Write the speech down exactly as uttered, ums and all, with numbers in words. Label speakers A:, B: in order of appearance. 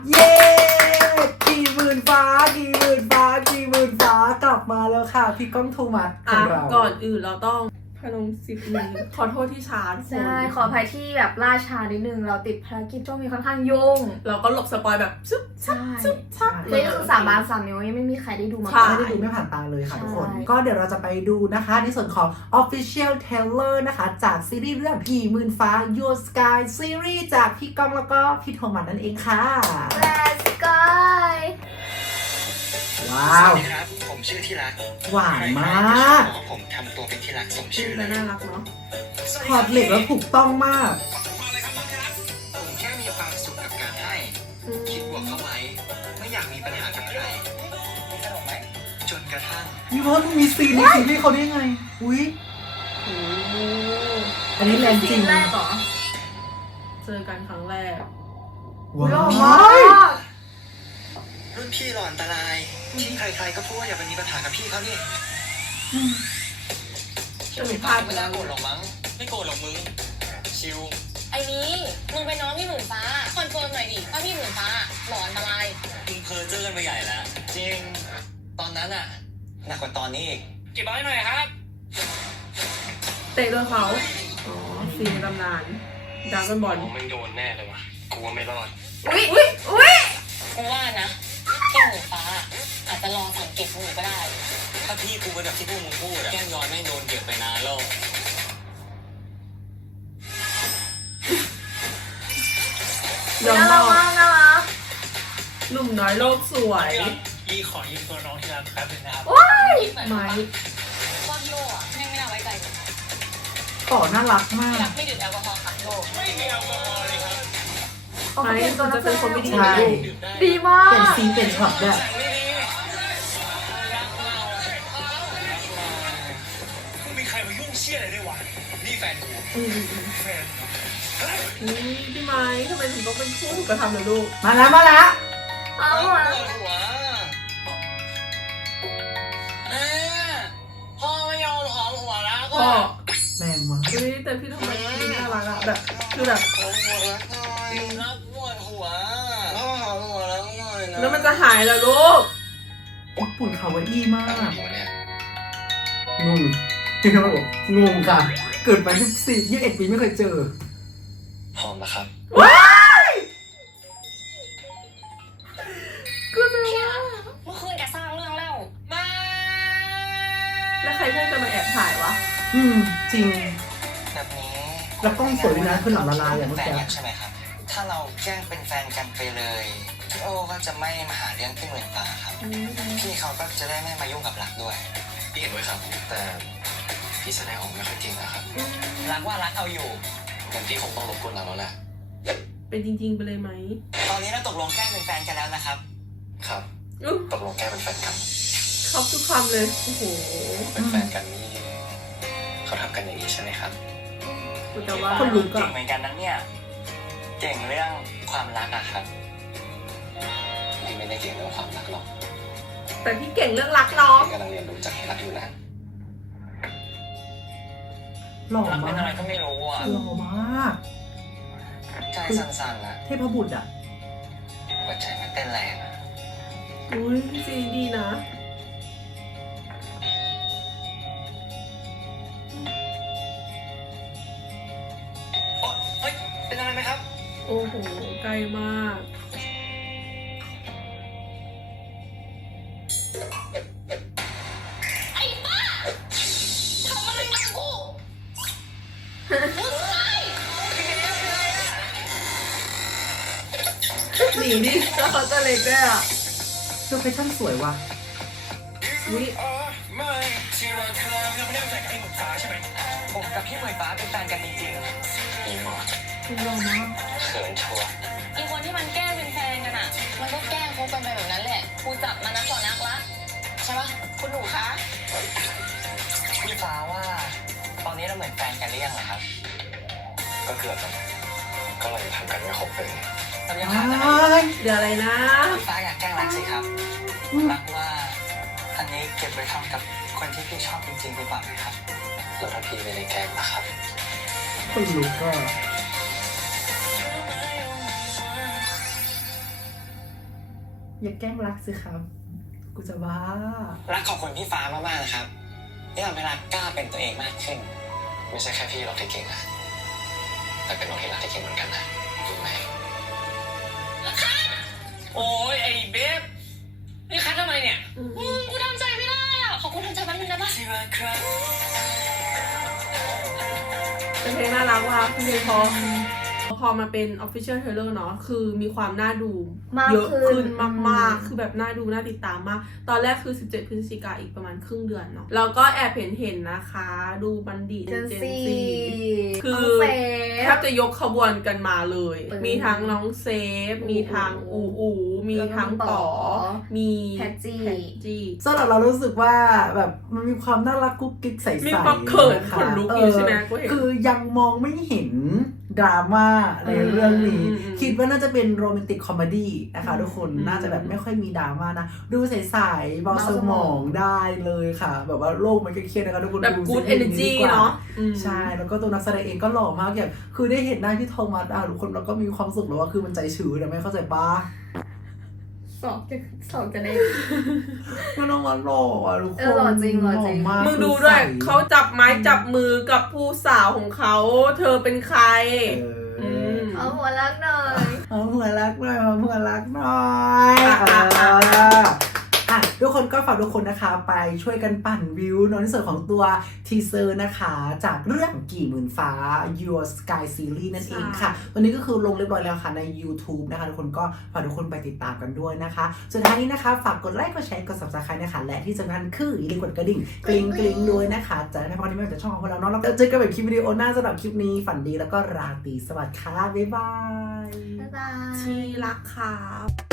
A: เย้กี่หมื่นฟ้ากี่หมื่นฟ้ากี่หมื่นฟ้ากลับมาแล้วค่ะพี่ก้องโทมัสของเรา
B: ก่อนอื่นเราต้องพนมสิบมือขอโทษที่ช้าทุกคน
C: ใช่ขออภัยที่แบบล่าช้านิดนึงเราติดภารกิจช่วงนี้ค่อนข้างยุ่ง
B: เราก็หลบสปอยแบบซึบ
C: ใช่
B: ซึบซับ
C: เลยก็คือสามบานสามนิ้วยังไม่มีใครได้ดูมา
B: ใช่
C: ก่อน
A: ไม่ได้ดูไม่ผ่านตาเลยค่ะ
C: ใช่
A: ทุกคน ก็เดี๋ยวเราจะไปดูนะคะในส่วนของ Official Trailer นะคะจากซีรีส์เรื่องกี่หมื่นฟ้า Your Sky ซีรีส์จากพี่ก้องแล้วก็พี่โทมัสนั่นเองค่ะ
C: Let's go
A: ว้า
D: ส
A: ว
D: วัสดีครับ ผมชื่อที่รัก
A: หวานมาก
D: บอกว่าผมทำตัวเป็นที่รักสม
B: ชื่
D: ชื่
B: อ
D: อ
B: มั
D: เล
B: น
D: ย
B: น่ารักเนาะ
A: ถอดเหล็กแล้วถูกต้องมาก
D: ผมแค่มีความสุขกับการให้ คิดบวกเข้าไว้ ไม่อยากมีปัญหากับใครมีขนมไหม จนกระทั่ง
A: นี่ว่ามีซีนในซีรีส์เขาได้ไง อุ้ย
B: โอ้โห
A: อันนี้แรงจริง
C: แรกเหรอ
B: เจอกันครั้งแรก
A: ว้
C: หล่อ
A: าม
C: าย ก
D: รุ่นพี่หล่ออันตราย ที่ใครๆก็พูดว่าอย่าไปมีปัญหากับพี่เขานี่
B: จะมีพลาดไป
D: ไม่
B: แล้
D: น่าว โกรธหรอกมั้ง ไม่โกรธหรอกมึง ชิว
E: ไอ้นี้มึงเป็นน้องพี่หมื่นฟ้าคอนเฟิร์มหน่อยดิว่าพี่หมื่นฟ้าหลอนอันตราย
D: มึงเพอเจอกันไปใหญ่แล้ว จริง ตอนนั้นอะหนักกว่าตอนนี้อีกเก็บไว้หน่อยครับ
B: เตะโดนเขาอ๋อซีนในตำนานดราก้อนบอล
D: ผมไม่โดนแน่เลยว่ะกูว่าไม่รอด
C: อุ๊ยอุ๊ยอุ๊ย
E: กูว่านะพี่หมื่นฟ้าอาจจะรอสังเกตมึงก็ได้
D: ถ้าพี่กูเป็นแบบที่พวกมึงพูดอะแก้มย้อยไม่โดนเก็บไปนานแล้ว
B: ยอม
C: น่า
B: บ
C: รั
B: อก ก
C: มากน่ารัก
B: หนุ่มน้อยโลกสวย
D: พี่ขอยืมตัวน้องที่ร้านแป๊บนึงนะครับ
C: ว้าย
E: คิดเหมือน
B: ไม้
E: พวกโย่อะแม่งไม่น่าไว้ใจเลย
A: ต่อน่ารักมา
E: ที่รั
A: ก
E: กไม่ดื่มแอลกอฮอล์ค่ะโย่
D: ไม่มีแอลกอฮอล์เลยครับ
C: โอ้โห
B: ไม้
C: เป็นตัวนั
B: จะ
C: กแส
B: เป็น
C: ด
B: คนไม่
C: ง
B: ดี
A: ใช่
B: ลูก
C: ดีมา
A: เป็น
C: ก
A: ซีนเป็นช็อตด้วย
D: สั่งไม่ดีมึงมีใครมายุ่งเชี่ยอะไรด้วยวะ นี่แฟนกู
B: อืม
D: แฟน
B: นี่พี่ไม้ทำไมถึงต้องเป็นผู้ถูกกระทำเลยลูก
A: มาแล้วมาแล้ว
C: เอา
D: ป
C: หัว
D: วดหัวแม่พ่อไม่ยอมหอมหัวแล้วก็
B: พ่อ
A: แรงมาก
B: เฮ้ยแต่พี่ทำไมพี่น่ารักอะแบบคือแบบ
D: หอมหัวแล้วหน่อยนักปวดหัวพ่อหอมหัวแล้วหน่อยนะ
B: แล้วมันจะหายแล้วลูก
A: ญี่ปุ่นคาวาอี้มา
D: อะไร
A: ก
D: วะเนี่ย
A: งงพี่โน้ตบอกงงค่ะ เกิดมาที่สี่ยี่สิบเอ็ดปีไม่เคยเจอ
D: หอมนะครับ
B: กูจะ
E: พี่รักเมื่อคืนแกสร้างเรื่องแล้ว
D: มา
B: แล้วใครเพื่อนจะมาแอบถ่ายวะ
A: อืม จริง
D: แบบนี้
A: แล้วกล้องสวยด้วยนะคือหลังละลายอะเมื่อกี้
D: แฟนกันใช่ไหมครับ ถ้าเราแกล้งเป็นแฟนกันไปเลยพี่โอก็จะไม่มาหาเรื่องพี่เหมือนตาครับ พี่เขาก็จะได้ไม่มายุ่งกับรักด้วย พี่เห็นด้วยครับ แต่พี่แสดงออกไม่ค่อยเก่งนะครับ รักว่ารักเอาอยู่งั้นพี่คงต้องรบกวนเราแล้วแหละ
B: เป็นจริงๆไปเลยไหม
D: ตอนนี้เราตกลงแกล้งเป็นแฟนกันแล้วนะครับ ครับ
B: อุ๊ย
D: ตกลงแกล้งเป็นแฟนกัน
B: ชอบทุกคำเลย โอ้โห
D: เป็นแฟนกันนี่เขาทำกันอย่างนี้ใช่ไหมครับ
B: กูจะว่า
A: คนลุก
D: เก่
A: อะ
D: งเหมือนกันนะเนี่ย เก่งเรื่องความรักอะครับพี่ไม่ได้เก่งเรื่องความรักหรอก
B: แต่พี่เก่งเรื่องรักน้อง
D: พี่กำลังเรียนรู้จากรักอยู่นะ
A: หล่อ
D: รักเป็
A: มาน
D: อะไร
A: ก
D: ก็ไม่รู้อ่ะ
A: หล่อมาก
D: ใจสั่นๆนะ
A: เทพบุตรอ่ะ
D: หัวใจมันเต้นแรงอะ
B: อุ้ยซีดีนะ
D: โอ๊ยเฮ้ย เป็นอะไรไหมครับ
B: โอ้โห ไกลมาก
E: ไอ้บ้าทำอะไรกับกูมึงใคร
B: หนีดิแล้วเขาจะเล็กด้วยอ่ะ
A: โลเคชั่นสวยว่ะ
B: อุ้ย
D: ผมกับพี่เหมยฟ้าเป็นแฟนกันจริงๆอีหมอ
A: คุณหล่อมาก
D: เขินชัวร์
E: อีคนที่มันแกล้งเป็นแฟนกันอ่ะ มันก็แกล้งคบกันไปแบบนั้นแหละกูจับมันนักต่อนักละใช่ปะคุณหนูคะ
D: พี่ฟ้าว่า ตอนนี้เราเหมือนแฟนกันหรือยังครับ ก็เกือบแล้วก็เลยทำกันไม่ครบเลยเรายัง
A: อ้
D: หากัน
A: าย
B: เดี๋ยวอะไรนะ
D: พี่ฟ้าอยากแกล้งรักสิครับ รักว่าอันนี้เก็บไว้ทำกับคนที่พี่ชอบจริงๆดีกว่าไหมครับ แล้วถ้าพี่ไม่ได้แกล้งนะครับ
A: คนลุกก็อย่าแกล้งรักสิครับ กูจะบ้า
D: รักขอบคุณพี่ฟ้ามากๆนะครับที่ทำให้รักกล้าเป็นตัวเองมากขึ้น ไม่ใช่แค่พี่หรอกที่เก่งอะแต่เป็นน้องที่รักที่เก่งเหมือนกันนะรู้ไหม
E: โอ้ยไอ้เบฟนี่คัดทำไมเนี่ยอืมกูทำใจไม่ได้อ่ะขอกูทำใจแป๊บนึงได้ปะ
B: เป็นเพลงน่ารักว่ะเพลงพอพอมาเป็น official trailer เนาะคือมีความน่าดู
C: มาก
B: เยอะ
C: ขึ้น
B: ขึ้นมาก
C: อืม
B: ๆคือแบบน่าดูน่าติดตามมาก ตอนแรกคือสิบเจ็ดพฤศจิกาอีกประมาณครึ่งเดือนเนาะแล้วก็แอบเห็นเห็นนะคะ ดูบัณฑิต
C: เจน
B: เจน
C: ซี
B: ซีคือ
C: น้งเซ
B: แทบจะยกขบวนกันมาเลย
C: ปึ้ง
B: มีทั้งน้องเซฟ มีทั้งอูอู มีทั้งป๋อ มี
C: แพทจี้
B: แพทจี้
A: สำหรับเรารู้สึกว่าแบบมันมีความน่ารักกุ๊กกิ๊กใสๆ
B: มีความเขิน
A: นะะ
B: ขนลุกอยู่ใช่ไหมกูเห็น
A: คือยังมองไม่เห็นดราม่าในเรื่องนี้
B: อืมอืม
A: คิดว่าน่าจะเป็นโรแมนติกคอมเมดี้นะคะทุกคน
B: อืม
A: น่าจะแบบไม่ค่อยมีดราม่านะ ดูใสๆเบา
C: เบา
A: ส
C: ส
A: ม
C: ม
A: อ
C: อง ง
A: ได้เลยค่ะ แบบว่าโลกมันก็เครียดนะคะทุกคน
B: แบบ
A: ดู
B: good
A: ซีรีส์
B: energy
A: ดีกว่
B: เนาะอืม
A: ใช่ แล้วก็ตัวนักแสดงเองก็หล่อมากอย่างคือได้เห็นหน้าพี่โทมัสอ่ะทุกคนเราก็มีความสุขแล้วว่าคือมันใจชื้นนะไม่เข้าใจปะ
C: สอบจะสอบจะได้
A: พี่โทมัสหล่ออ่ะทุกค
C: เออน หล่อจริงหล่อจริง
A: มาก
B: มึงดูด้วย
A: คือใส
B: เขาจับไม้จับมือกับผู้สาวของเขา เธอเป็นใคร
A: เออ
B: อืม
C: เอาหัวรักหน่อย
A: เอาเพื่อนรักหน่อยเอาเพื่อนรักหน่อย
B: อ่ะอ่ะอ่ะ
A: เอออ่ะทุกคนก็ฝากทุกคนนะคะ ไปช่วยกันปั่นวิวเนอะในส่วนของตัวทีเซอร์นะคะ จากเรื่องกี่หมื่นฟ้า Your Sky Series นั่นเองค่ะ วันนี้ก็คือลงเรียบร้อยแล้วค่ะใน YouTube นะคะ ทุกคนก็ฝากทุกคนไปติดตามกันด้วยนะคะ สุดท้ายนี้นะคะ ฝากกดไลค์กดแชร์กด Subscribe นะคะ และที่สำคัญคืออย่าลืมกดกระดิ่งกริ๊งกริ๊งด้วยนะคะจะได้ไม่พลาดที่ไม่จากช่องของเราเนาะแล้วเจอกันแบบคลิปวิดีโอหน้าสำหรับคลิปนี้ฝันดีแล้วก็ราตรีสวัสดิ์ค่ะบ๊ายบาย
C: บ๊ายบาย
B: ที่รักครับ